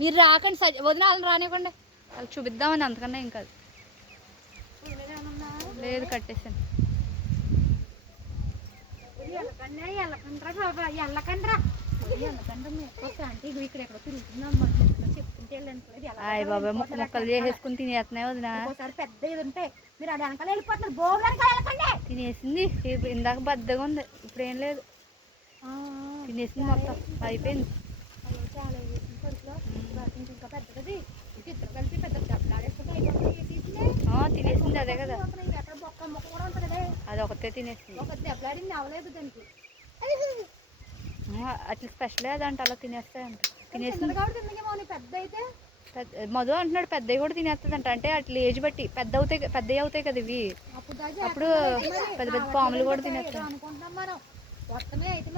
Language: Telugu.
మీరు రాకండి వదిన వాళ్ళని రానివ్వండి, వాళ్ళు చూపిద్దామని అంతకన్నా ఏం కాదు. లేదు కట్టేసాను. అయ్య బాబాయ్ ముక్క ముక్కలు చేసేసుకుని తినేస్తున్నాయి వదిన. పెద్ద ఇది ఉంటాయి మీరు అది వెనకాల వెళ్ళిపోతున్నారు. బోర్డు వెనకాల వెళ్ళకండి. తినేసింది ఇందాక బద్దగా ఉంది, ఇప్పుడు ఏం లేదు. తినేసింది మొత్తం అయిపోయింది. ఇంకా పెద్దది ఇద్దరు కలిపి పెద్ద దెబ్బలాడేసుకుంటే తినేసింది అదే కదా, ఎక్కడ బొక్క మొక్క కూడా ఉంటుంది. అది ఒకటే తినేసింది. ఒక దెబ్బలాడింది అవలేదు దానికి. అట్లా స్పెషలే అదంట, అలా తినేస్తాయంట. తినేసింది పెద్ద అయితే మధు అంటున్నాడు పెద్దవి కూడా తినేస్తుందంట. అంటే అట్లా ఏజ్ బట్టి పెద్దవి అవుతాయి కదా ఇవి, అప్పుడు పెద్ద పెద్ద పాములు కూడా తినేస్తాయి అనుకుంటున్నాం మనం. మొత్తమే అయితే